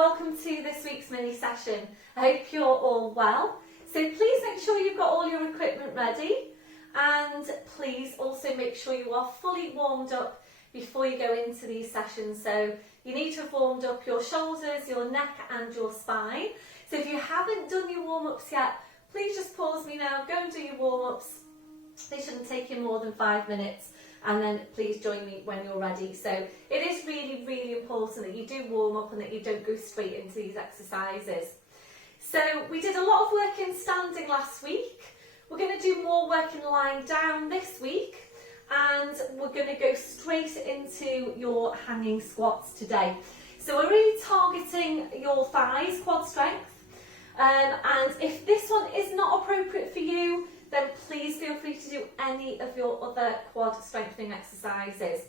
welcome to this week's mini session. I hope you're all well. So please make sure you've got all your equipment ready, and please also make sure you are fully warmed up before you go into these sessions. So you need to have warmed up your shoulders, your neck and your spine. So if you haven't done your warm-ups yet, please just pause me now, go and do your warm-ups. They shouldn't take you more than 5 minutes, and then please join me when you're ready. So it is really, really important that you do warm up and that you don't go straight into these exercises. So we did a lot of work in standing last week. We're going to do more work in lying down this week, and we're going to go straight into your hanging squats today. So we're really targeting your thighs, quad strength, and if this one is not appropriate for you, then please feel free to do any of your other quad strengthening exercises.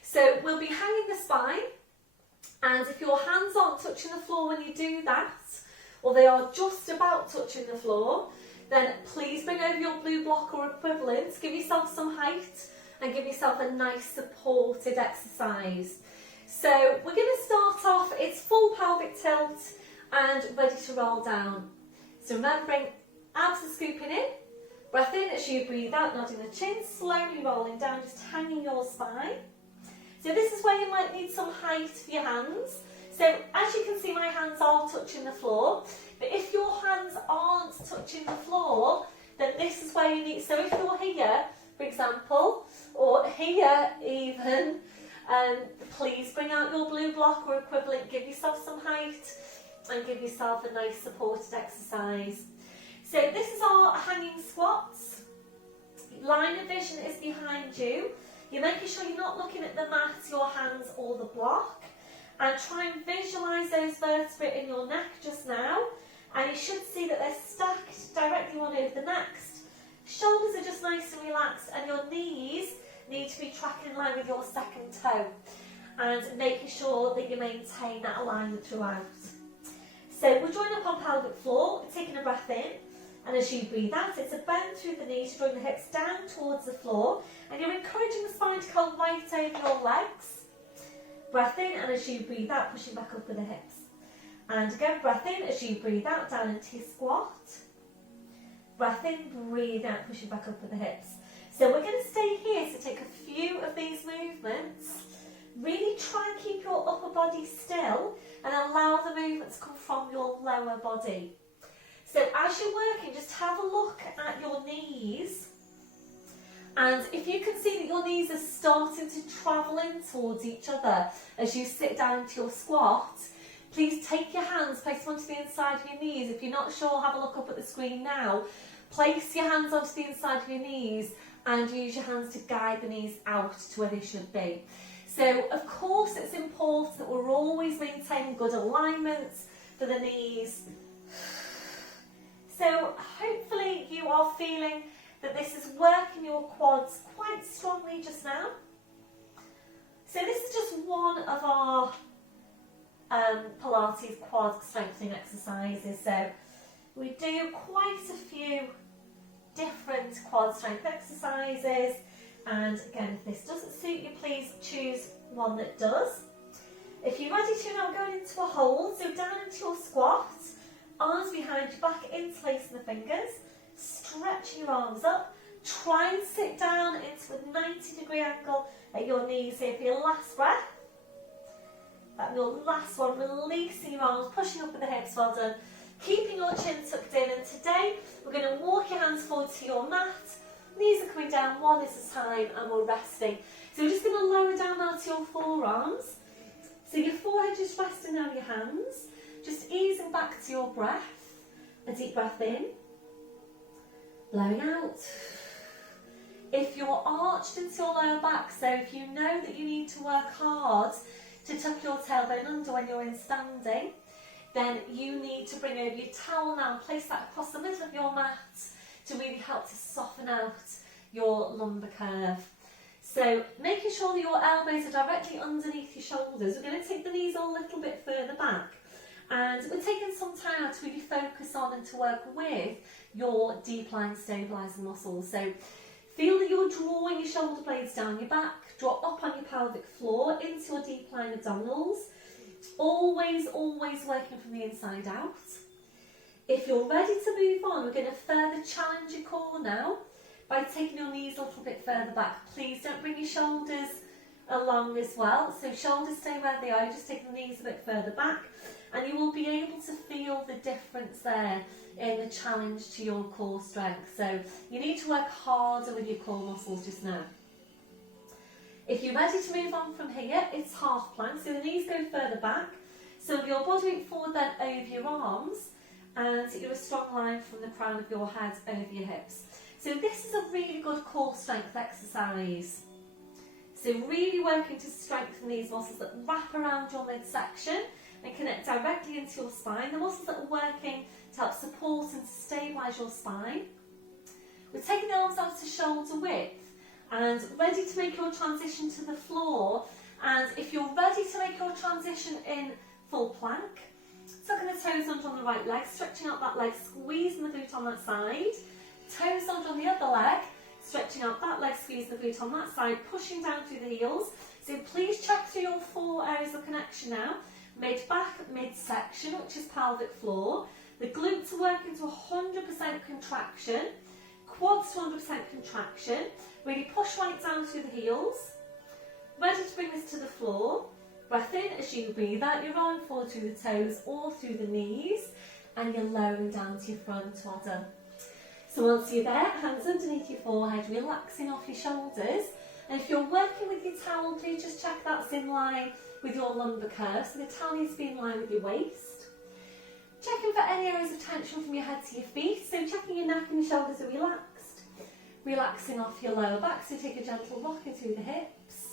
So we'll be hanging the spine, and if your hands aren't touching the floor when you do that, or they are just about touching the floor, then please bring over your blue block or equivalent, give yourself some height and give yourself a nice supported exercise. So we're going to start off, it's full pelvic tilt and ready to roll down. So remembering, abs are scooping in, breath in as you breathe out, nodding the chin, slowly rolling down, just hanging your spine. So this is where you might need some height for your hands. So as you can see, my hands are touching the floor, but if your hands aren't touching the floor, then this is where you need, so if you're here, for example, or here even, please bring out your blue block or equivalent, give yourself some height and give yourself a nice supported exercise. So this is our hanging squats. Line of vision is behind you. You're making sure you're not looking at the mat, your hands or the block. And try and visualise those vertebrae in your neck just now. And you should see that they're stacked directly one over the next. Shoulders are just nice and relaxed, and your knees need to be tracking in line with your second toe. And making sure that you maintain that alignment throughout. So we'll join up on pelvic floor, taking a breath in. And as you breathe out, it's a bend through the knees, drawing the hips down towards the floor. And you're encouraging the spine to come right over your legs. Breath in, and as you breathe out, pushing back up with the hips. And again, breath in as you breathe out, down into your squat. Breath in, breathe out, pushing back up with the hips. So we're going to stay here, so take a few of these movements. Really try and keep your upper body still and allow the movement to come from your lower body. So as you're working, just have a look at your knees. And if you can see that your knees are starting to travel in towards each other as you sit down to your squat, please take your hands, place them onto the inside of your knees. If you're not sure, have a look up at the screen now. Place your hands onto the inside of your knees and use your hands to guide the knees out to where they should be. So of course it's important that we're always maintaining good alignment for the knees. So hopefully you are feeling that this is working your quads quite strongly just now. So this is just one of our Pilates quad strengthening exercises. So we do quite a few different quad strength exercises, and again, if this doesn't suit you, please choose one that does. If you're ready to, now going into a hold, so down into your squat, arms behind your back, interlacing the fingers, stretching your arms up. Try and sit down into a 90-degree angle at your knees here for your last breath. That your last one, releasing your arms, pushing up with the hips, well done. Keeping your chin tucked in, and today we're going to walk your hands forward to your mat. Knees are coming down one at a time, and we're resting. So we're just going to lower down now to your forearms. So your forehead just resting on your hands. Just easing back to your breath. A deep breath in. Blowing out. If you're arched into your lower back, so if you know that you need to work hard to tuck your tailbone under when you're in standing, then you need to bring over your towel now and place that across the middle of your mat to really help to soften out your lumbar curve. So making sure that your elbows are directly underneath your shoulders. We're going to take the knees a little bit further back, and we're taking some time now to really focus on and to work with your deep lying stabilising muscles. So feel that you're drawing your shoulder blades down your back, draw up on your pelvic floor into your deep lying abdominals. always, always working from the inside out. If you're ready to move on, we're going to further challenge your core now by taking your knees a little bit further back. Please don't bring your shoulders along as well. So shoulders stay where they are, just take the knees a bit further back, and you will be able to feel the difference there in the challenge to your core strength. So you need to work harder with your core muscles just now. If you're ready to move on from here, it's half plank, so the knees go further back. So your body weight forward then over your arms, and you're a strong line from the crown of your head over your hips. So this is a really good core strength exercise. So really working to strengthen these muscles that wrap around your midsection and connect directly into your spine. The muscles that are working to help support and stabilise your spine. We're taking the arms out to shoulder width and ready to make your transition to the floor. And if you're ready to make your transition in full plank, tucking the toes under on the right leg, stretching out that leg, squeezing the glute on that side. Toes under on the other leg, stretching out that leg, squeeze the glute on that side, pushing down through the heels. So please check through your 4 areas of connection now. Mid-back, midsection, which is pelvic floor. The glutes are working to 100% contraction. Quads to 100% contraction. Really push right down through the heels. Ready to bring this to the floor. Breath in as you breathe out. You're rolling forward through the toes or through the knees. And you're lowering down to your front. Well done. So once you're there, hands underneath your forehead, relaxing off your shoulders. And if you're working with your towel, please just check that's in line with your lumbar curve. So the towel needs to be in line with your waist. Checking for any areas of tension from your head to your feet. So checking your neck and your shoulders are relaxed. Relaxing off your lower back. So take a gentle rocking through the hips.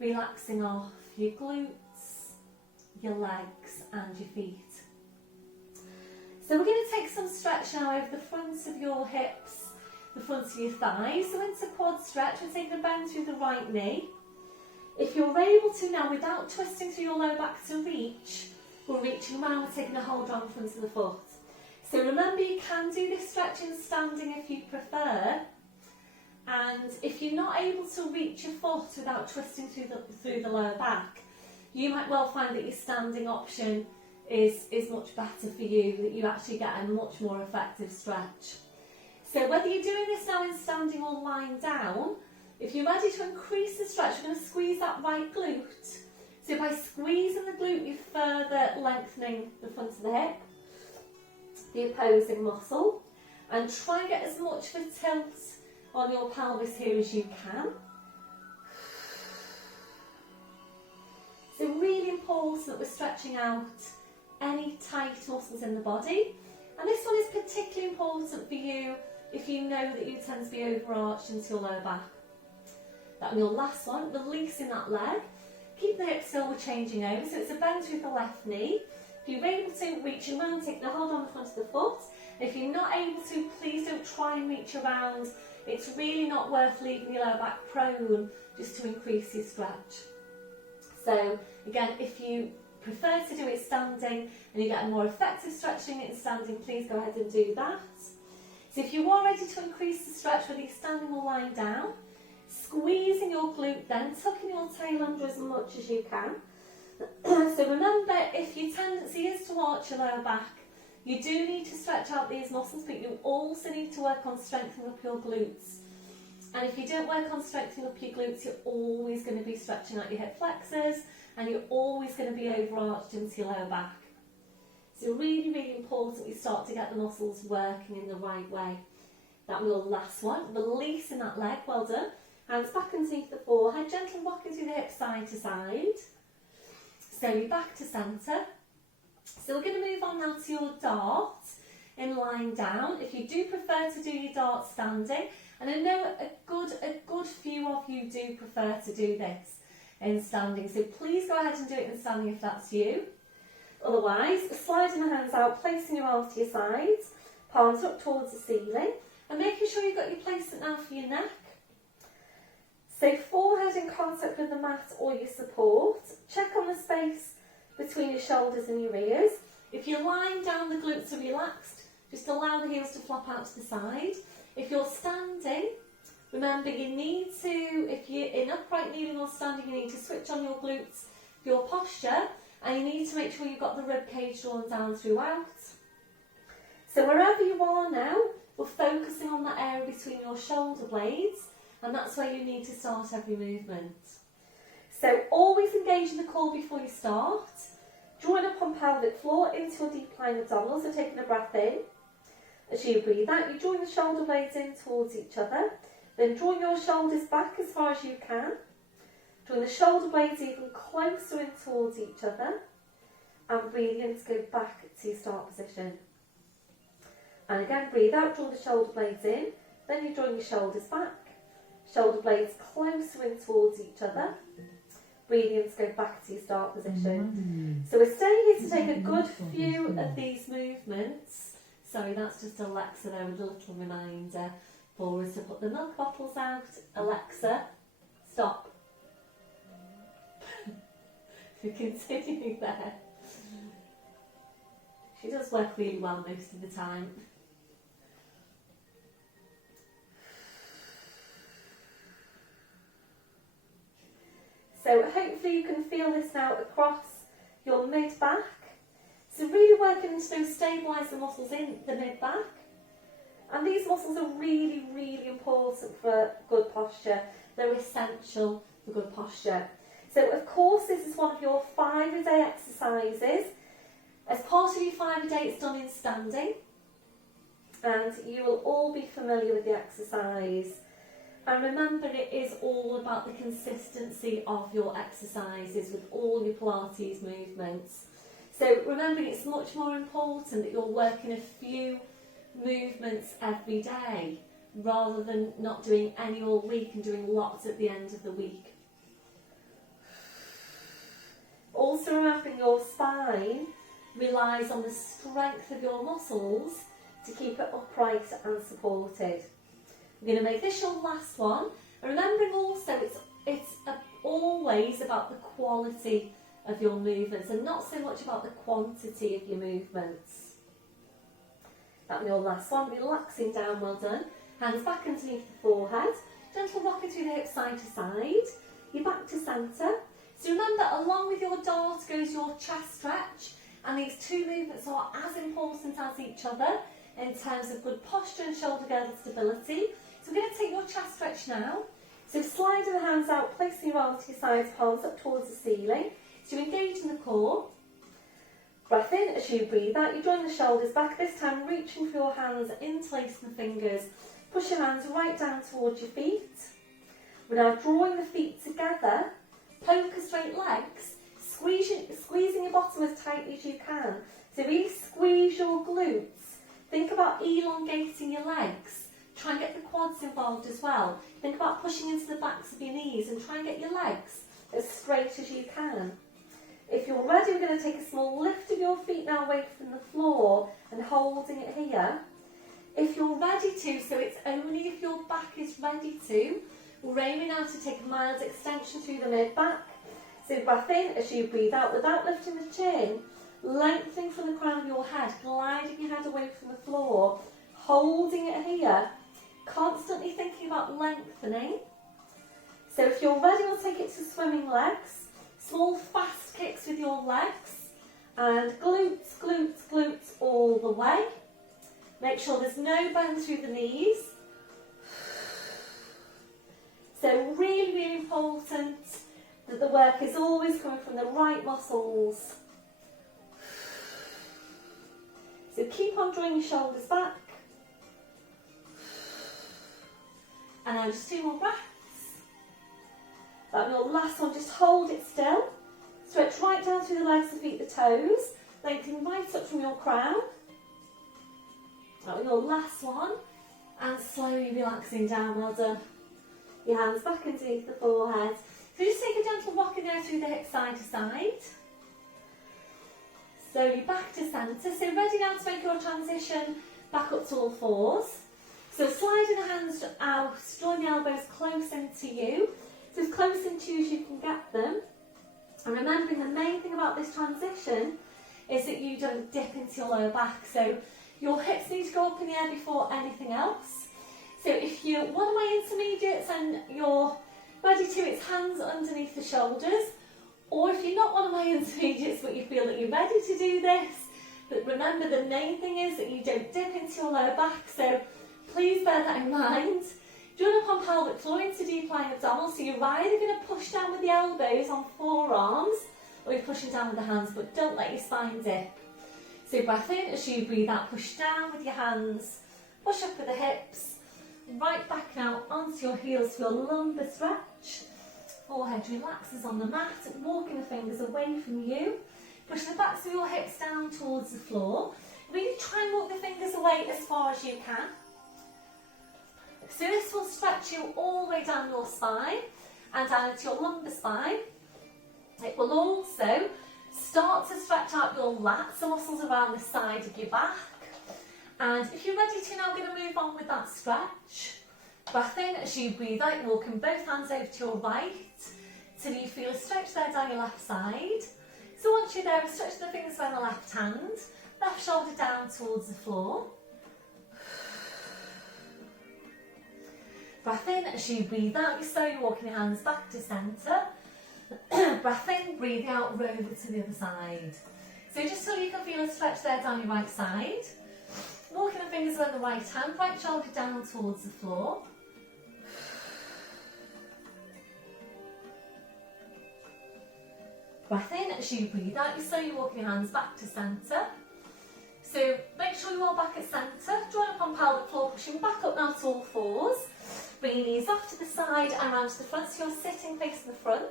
Relaxing off your glutes, your legs and your feet. So we're going to take some stretch now over the fronts of your hips, the fronts of your thighs. So into quad stretch, we're taking a bend through the right knee. If you're able to now, without twisting through your lower back to reach, we're reaching around, we're taking a hold on the front of the foot. So remember, you can do this stretch in standing if you prefer. And if you're not able to reach your foot without twisting through the lower back, you might well find that your standing option is much better for you, that you actually get a much more effective stretch. So whether you're doing this now in standing or lying down, if you're ready to increase the stretch, we're going to squeeze that right glute. So by squeezing the glute, you're further lengthening the front of the hip, the opposing muscle, and try and get as much of a tilt on your pelvis here as you can. So really important that we're stretching out any tight muscles in the body. And this one is particularly important for you if you know that you tend to be overarched into your lower back. That'll be your last one, releasing that leg. Keep the hips still, we're changing over. So it's a bend through the left knee. If you're able to, reach around, take the hold on the front of the foot. If you're not able to, please don't try and reach around. It's really not worth leaving your lower back prone just to increase your stretch. So again, if you prefer to do it standing and you get a more effective stretching in standing, please go ahead and do that. So if you are ready to increase the stretch, whether you're standing or lying down, squeezing your glute then, tucking your tail under as much as you can. So remember, if your tendency is to arch your lower back, you do need to stretch out these muscles, but you also need to work on strengthening up your glutes. And if you don't work on strengthening up your glutes, you're always going to be stretching out your hip flexors, and you're always going to be overarched into your lower back. So really, really important you start to get the muscles working in the right way. That will be your last one. Releasing that leg, well done. Hands back underneath the forehead, gently rocking through the hips side to side. Slowly back to centre. So we're going to move on now to your dart in lying down. If you do prefer to do your dart standing, and I know a good few of you do prefer to do this in standing, so please go ahead and do it in standing if that's you. Otherwise, sliding the hands out, placing your arms to your sides, palms up towards the ceiling, and making sure you've got your placement now for your neck. So forehead in contact with the mat or your support. Check on the space between your shoulders and your ears. If you're lying down, the glutes are relaxed. Just allow the heels to flop out to the side. If you're standing, remember you need to, if you're in upright kneeling or standing, you need to switch on your glutes, your posture, and you need to make sure you've got the rib cage drawn down throughout. So wherever you are now, we're focusing on that area between your shoulder blades, and that's where you need to start every movement. So always engage in the core before you start. Drawing up on pelvic floor into your deep lying abdominals, so taking a breath in. As you breathe out, you draw the shoulder blades in towards each other, then draw your shoulders back as far as you can. Drawing the shoulder blades even closer in towards each other, and breathe in to go back to your start position. And again, breathe out, draw the shoulder blades in, then you're drawing your shoulders back, shoulder blades closer in towards each other, breathing in to go back to your start position. So we're staying here to take a good few of these movements. Sorry, that's just Alexa there, a little reminder for us to put the milk bottles out. Alexa, stop. We're continuing there. She does work really well most of the time. So hopefully you can feel this now across your mid-back. So really working into those stabiliser muscles in the mid-back. And these muscles are really, really important for good posture. They're essential for good posture. So of course this is one of your 5-a-day exercises. As part of your 5-a-day, it's done in standing. And you will all be familiar with the exercise. And remember, it is all about the consistency of your exercises with all your Pilates movements. So remembering it's much more important that you're working a few movements every day rather than not doing any all week and doing lots at the end of the week. Also remembering your spine relies on the strength of your muscles to keep it upright and supported. We're going to make this your last one, and remembering also it's always about the quality of your movements and not so much about the quantity of your movements. That'll be your last one. Relaxing down, well done. Hands back underneath the forehead. Gentle rocking through the hips side to side. You're back to centre. So remember, along with your dart goes your chest stretch, and these two movements are as important as each other in terms of good posture and shoulder girdle stability. So we're going to take your chest stretch now. So sliding the hands out, placing your arms to your sides, palms up towards the ceiling. So you engage in the core. Breath in as you breathe out. You're drawing the shoulders back, this time reaching for your hands, interlacing the fingers. Push your hands right down towards your feet. We're now drawing the feet together. Poker straight legs. Squeezing your bottom as tightly as you can. So really squeeze your glutes. Think about elongating your legs. Try and get the quads involved as well. Think about pushing into the backs of your knees and try and get your legs as straight as you can. If you're ready, we're going to take a small lift of your feet now away from the floor and holding it here. If you're ready to, so it's only if your back is ready to, we're aiming now to take a mild extension through the mid-back. So breath in as you breathe out without lifting the chin, lengthening from the crown of your head, gliding your head away from the floor, holding it here, constantly thinking about lengthening. So if you're ready, we'll take it to swimming legs. Small fast kicks with your legs. And glutes, glutes, glutes all the way. Make sure there's no bend through the knees. So really, really important that the work is always coming from the right muscles. So keep on drawing your shoulders back. And now just 2 more breaths. That'll be your last one, just hold it still. Stretch right down through the legs, the feet, the toes. Lengthen right up from your crown. That'll be your last one. And slowly relaxing down, well done. Your hands back underneath the forehead. So just take a gentle rock in there through the hips side to side. Slowly back to centre. So ready now to make your transition back up to all fours. So sliding the hands out, drawing the elbows close into you. So as close into you as you can get them. And remembering the main thing about this transition is that you don't dip into your lower back. So your hips need to go up in the air before anything else. So if you're one of my intermediates and you're ready to, it's hands underneath the shoulders. Or if you're not one of my intermediates but you feel that you're ready to do this, but remember the main thing is that you don't dip into your lower back, so please bear that in mind. Join up on pelvic floor into deep lying abdominals, so you're either going to push down with the elbows on forearms or you're pushing down with the hands, but don't let your spine dip. So breath in as you breathe out, push down with your hands, push up with the hips, right back now onto your heels for your lumbar stretch. Forehead relaxes on the mat, walking the fingers away from you. Push the backs of your hips down towards the floor. Really try and walk the fingers away as far as you can. So this will stretch you all the way down your spine and down into your lumbar spine. It will also start to stretch out your lats, the muscles around the side of your back. And if you're ready to, now I'm going to move on with that stretch. Breath in as you breathe out, walking both hands over to your right till you feel a stretch there down your left side. So once you're there, stretch the fingers around the left hand, left shoulder down towards the floor. Breath in as you breathe out, you're slowly walking your hands back to centre. Breath in, breathe out, roll over to the other side. So just till you can feel a stretch there down your right side. Walking the fingers around the right hand, right shoulder down towards the floor. Breath in as you breathe out, you're slowly walking your hands back to centre. So make sure you're all back at centre. Join up on pelvic floor, pushing back up now to all fours. Bring your knees off to the side and round to the front, so you're sitting facing the front.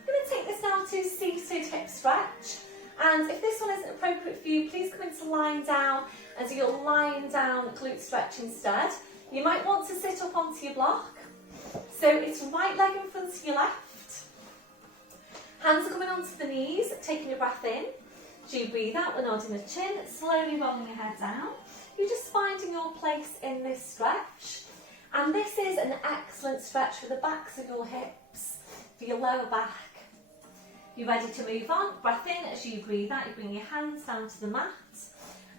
I'm going to take this now to seated hip stretch. And if this one isn't appropriate for you, please come into lying down and do your lying down glute stretch instead. You might want to sit up onto your block. So it's right leg in front of your left. Hands are coming onto the knees, taking your breath in. As you breathe out, we're nodding the chin, slowly rolling your head down. You're just finding your place in this stretch. And this is an excellent stretch for the backs of your hips, for your lower back. You're ready to move on. Breath in as you breathe out, you bring your hands down to the mat.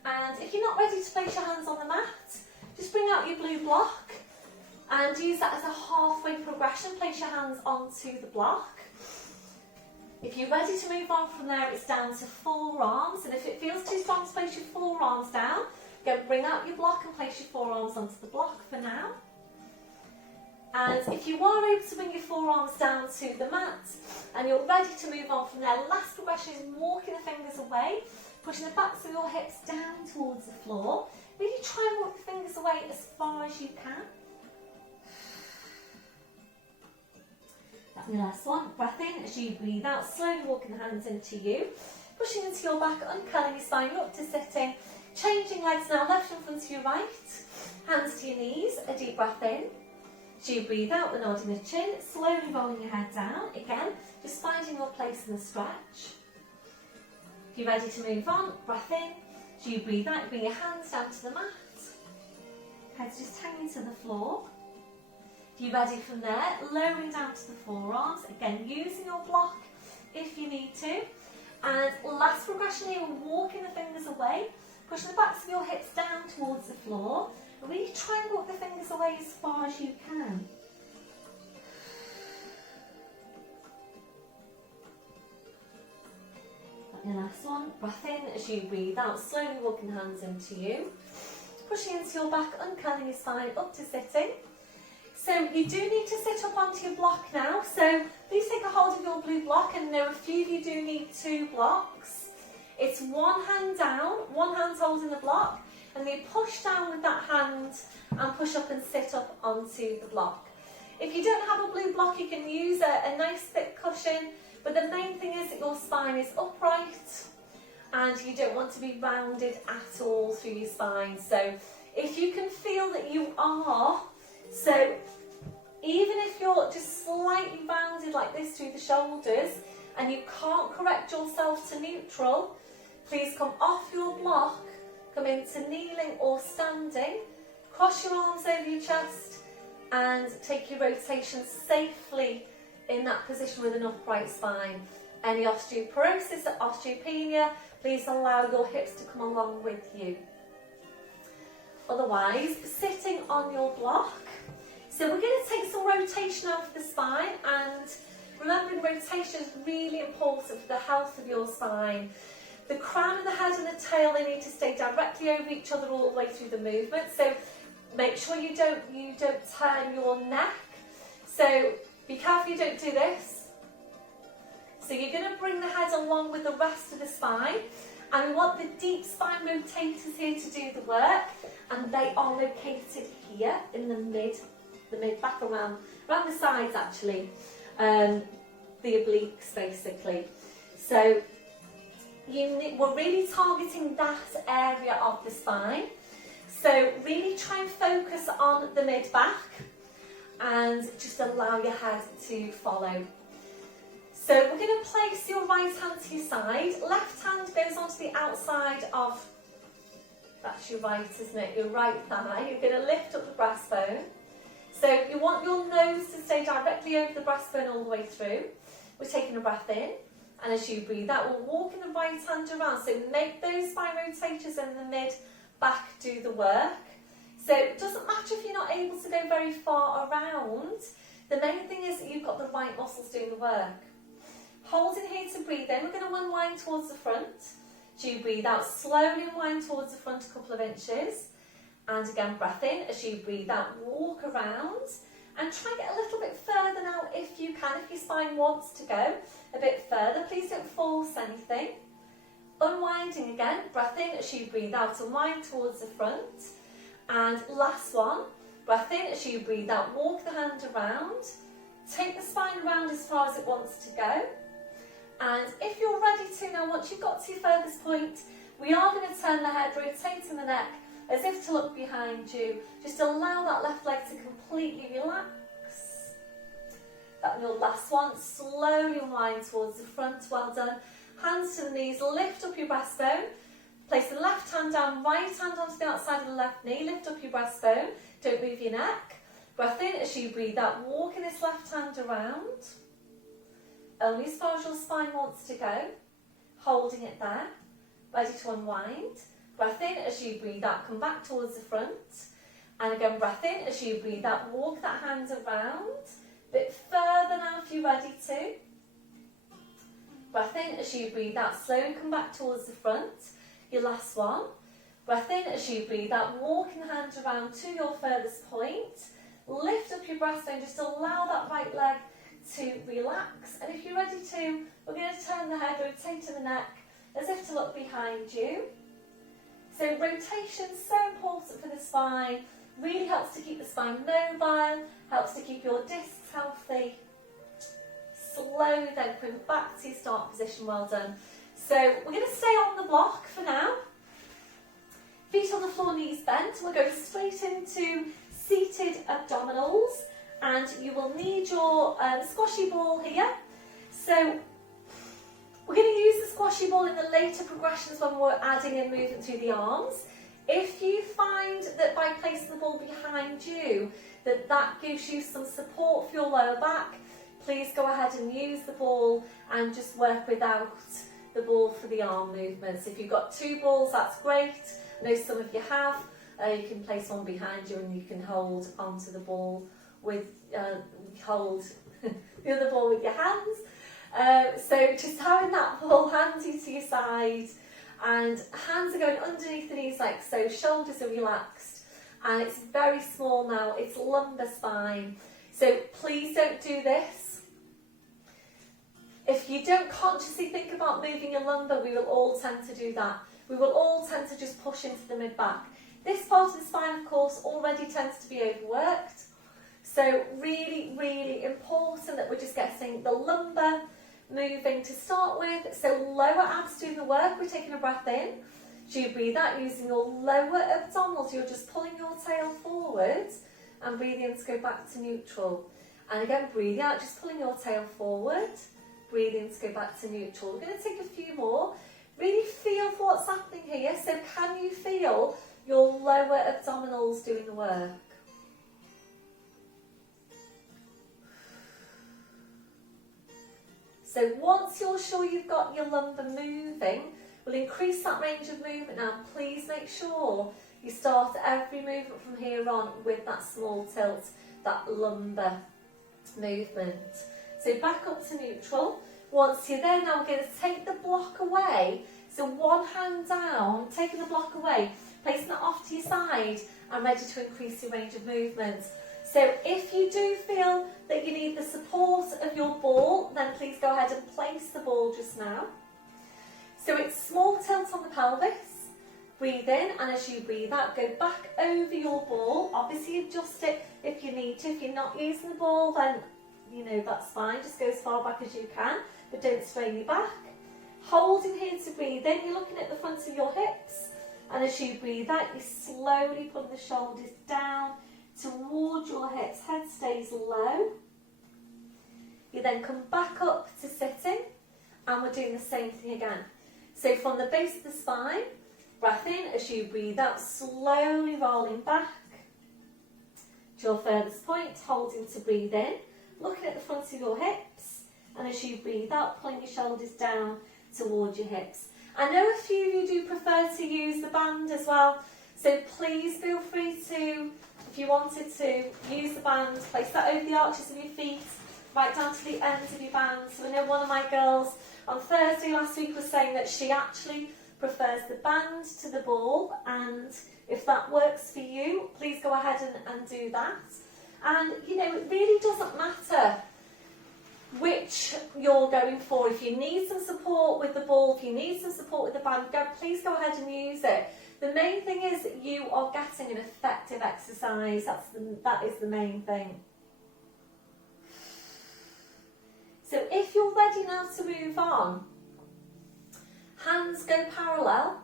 And if you're not ready to place your hands on the mat, just bring out your blue block and use that as a halfway progression. Place your hands onto the block. If you're ready to move on from there, it's down to forearms. And if it feels too strong to place your forearms down, go bring out your block and place your forearms onto the block for now. And if you are able to bring your forearms down to the mat and you're ready to move on from there, last progression is walking the fingers away, pushing the backs of your hips down towards the floor. Really try and walk the fingers away as far as you can. That's the last one. Breath in as you breathe out, slowly walking the hands into you, pushing into your back, uncurling your spine up to sitting, changing legs now, left in front of your right, hands to your knees, a deep breath in. As you breathe out, we're nodding the chin, slowly rolling your head down. Again, just finding your place in the stretch. If you're ready to move on, breath in. As you breathe out, bring your hands down to the mat. Head's just hanging to the floor. If you're ready from there, lowering down to the forearms. Again, using your block if you need to. And last progression here, we're walking the fingers away, pushing the backs of your hips down towards the floor. Really try and walk the fingers away as far as you can. And your last one, breath in as you breathe out, slowly walking the hands into you. Pushing into your back, uncurling your spine up to sitting. So you do need to sit up onto your block now, so please take a hold of your blue block, and there are a few of you do need two blocks. It's one hand down, one hand holding the block, and you push down with that hand and push up and sit up onto the block. If you don't have a blue block, you can use a nice thick cushion, but the main thing is that your spine is upright and you don't want to be rounded at all through your spine. So if you can feel that you are, so even if you're just slightly rounded like this through the shoulders and you can't correct yourself to neutral, please come off your block, come into kneeling or standing, cross your arms over your chest and take your rotation safely in that position with an upright spine. Any osteoporosis or osteopenia, please allow your hips to come along with you. Otherwise, sitting on your block. So we're going to take some rotation out of the spine, and Remembering rotation is really important for the health of your spine. The crown of the head and the tail, they need to stay directly over each other all the way through the movement. So make sure you don't turn your neck. So be careful you don't do this. So you're going to bring the head along with the rest of the spine. And we want the deep spine rotators here to do the work. And they are located here in the mid back around the sides actually. The obliques basically. So we're really targeting that area of the spine. So really try and focus on the mid-back and just allow your head to follow. So we're going to place your right hand to your side. Left hand goes onto the outside of, that's your right, isn't it? Your right thigh. You're going to lift up the breastbone. So you want your nose to stay directly over the breastbone all the way through. We're taking a breath in. And as you breathe out, we're walking the right hand around. So make those spine rotators in the mid-back do the work. So it doesn't matter if you're not able to go very far around. The main thing is that you've got the right muscles doing the work. Holding here to breathe in, we're going to unwind towards the front. As you breathe out, slowly unwind towards the front a couple of inches. And again, breath in. As you breathe out, walk around. And try and get a little bit further now if you can, if your spine wants to go a bit further. Please don't force anything. Unwinding again, breath in as you breathe out, unwind towards the front. And last one, breath in as you breathe out, walk the hand around. Take the spine around as far as it wants to go. And if you're ready to now, once you've got to your furthest point, we are going to turn the head, rotating the neck, as if to look behind you. Just allow that left leg to completely relax. That your last one, slowly unwind towards the front, well done. Hands to the knees, lift up your breastbone. Place the left hand down, right hand onto the outside of the left knee, lift up your breastbone, don't move your neck. Breath in as you breathe out, walking this left hand around. Only as far as your spine wants to go. Holding it there, ready to unwind. Breath in as you breathe out, come back towards the front. And again, breath in as you breathe out, walk that hand around. A bit further now if you're ready to. Breath in as you breathe out, slowly come back towards the front. Your last one. Breath in as you breathe out, walking the hand around to your furthest point. Lift up your breastbone, just allow that right leg to relax. And if you're ready to, we're going to turn the head, rotate to the neck, as if to look behind you. So rotation is so important for the spine, really helps to keep the spine mobile, helps to keep your discs healthy. Slowly then bring back to your start position, well done. So we're going to stay on the block for now. Feet on the floor, knees bent. We'll go straight into seated abdominals, and you will need your squashy ball here. So we're going to use the squashy ball in the later progressions when we're adding and moving through the arms. If you find that by placing the ball behind you, that gives you some support for your lower back, please go ahead and use the ball and just work without the ball for the arm movements. If you've got two balls, that's great. I know some of you have. You can place one behind you and you can hold onto the ball with, hold the other ball with your hands. So just having that ball handy to your side, and hands are going underneath the knees like so, shoulders are relaxed, and it's very small now, it's lumbar spine. So please don't do this. If you don't consciously think about moving your lumbar, we will all tend to do that. We will all tend to just push into the mid-back. This part of the spine, of course, already tends to be overworked. So really, really important that we're just getting the lumbar moving to start with. So lower abs doing the work. We're taking a breath in. So you breathe out using your lower abdominals. You're just pulling your tail forward and breathing in to go back to neutral. And again, breathe out, just pulling your tail forward. Breathing to go back to neutral. We're going to take a few more. Really feel for what's happening here. So can you feel your lower abdominals doing the work? So once you're sure you've got your lumbar moving, we'll increase that range of movement now. Please make sure you start every movement from here on with that small tilt, that lumbar movement. So back up to neutral. Once you're there, now we're going to take the block away. So one hand down, taking the block away, placing it off to your side and ready to increase your range of movement. So if you do feel that you need the support of your ball, then please go ahead and place the ball just now. So it's small tilt on the pelvis. Breathe in, and as you breathe out, go back over your ball. Obviously adjust it if you need to. If you're not using the ball, then that's fine. Just go as far back as you can, but don't strain your back. Holding here to breathe in, you're looking at the front of your hips, and as you breathe out, you slowly put the shoulders down towards your hips. Head stays low. You then come back up to sitting, and we're doing the same thing again. So from the base of the spine, breath in, as you breathe out, slowly rolling back to your furthest point, holding to breathe in, looking at the front of your hips, and as you breathe out, pulling your shoulders down towards your hips. I know a few of you do prefer to use the band as well, so please feel free to, if you wanted to, use the band, place that over the arches of your feet, right down to the ends of your band. So I know one of my girls on Thursday last week was saying that she actually prefers the band to the ball, and if that works for you, please go ahead and do that. And it really doesn't matter which you're going for. If you need some support with the ball, if you need some support with the band, please go ahead and use it. The main thing is that you are getting an effective exercise. That is the main thing. So if you're ready now to move on, hands go parallel.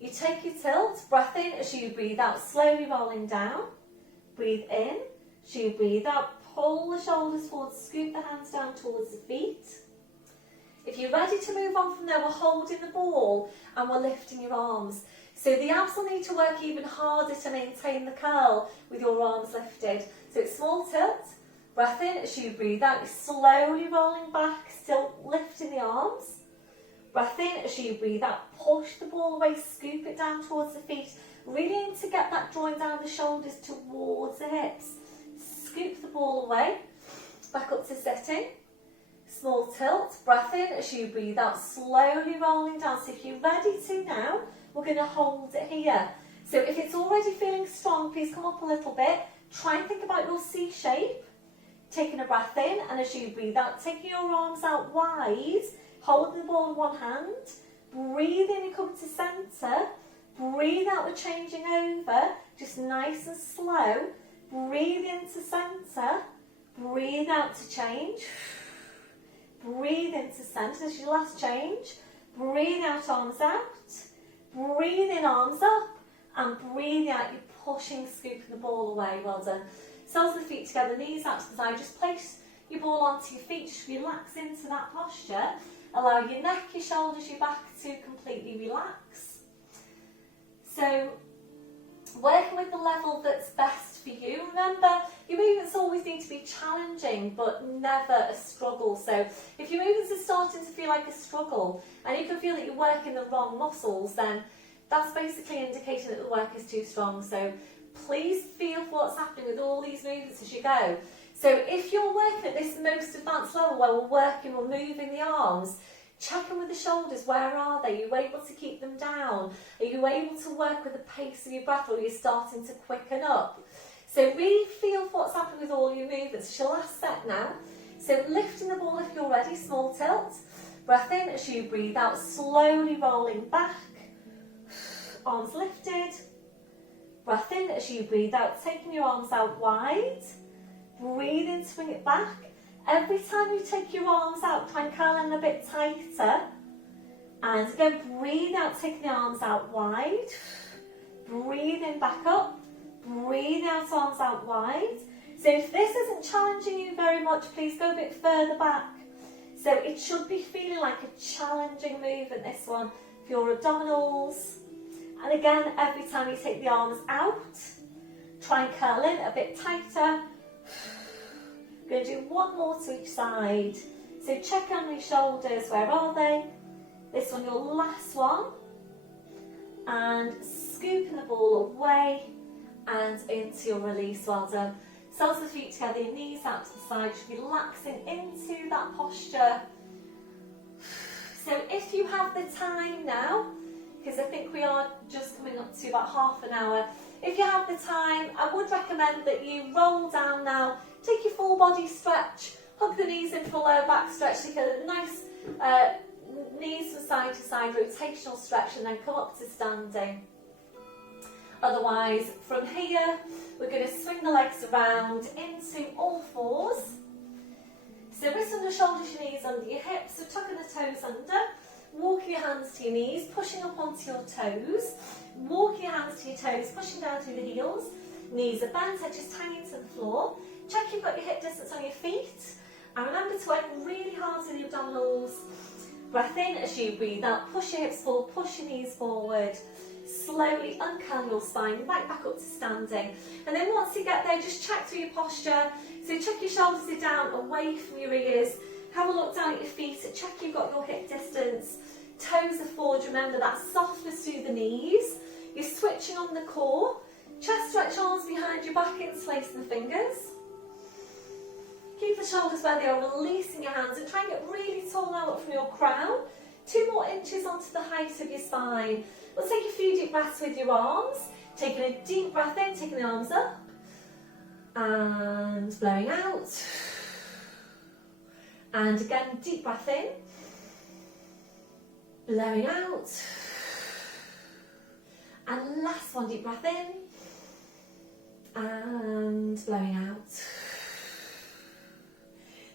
You take your tilt, breath in as you breathe out, slowly rolling down. Breathe in, as you breathe out, pull the shoulders forward, scoop the hands down towards the feet. If you're ready to move on from there, we're holding the ball and we're lifting your arms. So the abs will need to work even harder to maintain the curl with your arms lifted. So it's small tilt, breath in as you breathe out, you're slowly rolling back, still lifting the arms. Breath in as you breathe out, push the ball away, scoop it down towards the feet. Really aim to get that drawing down the shoulders towards the hips. Scoop the ball away, back up to sitting. Small tilt, breath in as you breathe out, slowly rolling down. So if you're ready to now, we're going to hold it here. So if it's already feeling strong, please come up a little bit. Try and think about your C shape. Taking a breath in, and as you breathe out, taking your arms out wide, holding the ball in one hand. Breathe in and come to centre. Breathe out, we're changing over, just nice and slow. Breathe into centre. Breathe out to change. Breathe into centre as your last change. Breathe out, arms out. Breathe in, arms up. And breathe out, you're pushing, scooping the ball away. Well done. Soles of the feet together, knees out to the side. Just place your ball onto your feet. Just relax into that posture. Allow your neck, your shoulders, your back to completely relax. So, working with the level that's best for you. Remember, your movements always need to be challenging, but never a struggle. So, if your movements are starting to feel like a struggle, and you can feel that you're working the wrong muscles, then that's basically indicating that the work is too strong. So, please feel for what's happening with all these movements as you go. So if you're working at this most advanced level where we're moving the arms, check in with the shoulders. Where are they? Are you able to keep them down? Are you able to work with the pace of your breath, or are you starting to quicken up? So really feel for what's happening with all your movements. It's your last set now. So lifting the ball if you're ready, small tilt. Breath in as you breathe out, slowly rolling back. Arms lifted. Breath in as you breathe out, taking your arms out wide. Breathe in, swing it back. Every time you take your arms out, try and curl in a bit tighter. And again, breathe out, taking the arms out wide. Breathe in, back up. Breathe out, arms out wide. So if this isn't challenging you very much, please go a bit further back. So it should be feeling like a challenging movement, this one, for your abdominals. And again, every time you take the arms out, try and curl in a bit tighter. I'm going to do one more to each side. So check on your shoulders, where are they? This one, your last one. And scooping the ball away and into your release, well done. Soles of the feet together, your knees out to the side, just relaxing into that posture. So if you have the time now, because I think we are just coming up to about half an hour, if you have the time, I would recommend that you roll down now, take your full body stretch, hug the knees in for a lower back stretch, take a nice knees from side to side rotational stretch, and then come up to standing. Otherwise, from here, we're going to swing the legs around into all fours. So wrists under shoulders, your knees under your hips, so tucking the toes under, walking your hands to your knees, pushing up onto your toes, walking your hands to your toes, pushing down through the heels, knees are bent, edges hanging to the floor. Check you've got your hip distance on your feet, and remember to work really hard with the abdominals. Breath in as you breathe out, push your hips forward, push your knees forward. Slowly uncurl your spine, right back up to standing. And then once you get there, just check through your posture. So check your shoulders are down, away from your ears. Have a look down at your feet, check you've got your hip distance. Toes are forward, remember that softness through the knees. You're switching on the core. Chest stretch, arms behind your back, interlacing the fingers. Keep the shoulders where they are, releasing your hands, and try and get really tall now up from your crown. 2 more inches onto the height of your spine. We'll take a few deep breaths with your arms. Taking a deep breath in, taking the arms up. And blowing out. And again, deep breath in. Blowing out. And last one, deep breath in. And blowing out.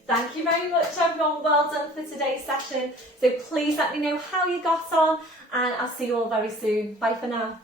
Thank you very much, everyone. Well done for today's session. So please let me know how you got on, and I'll see you all very soon. Bye for now.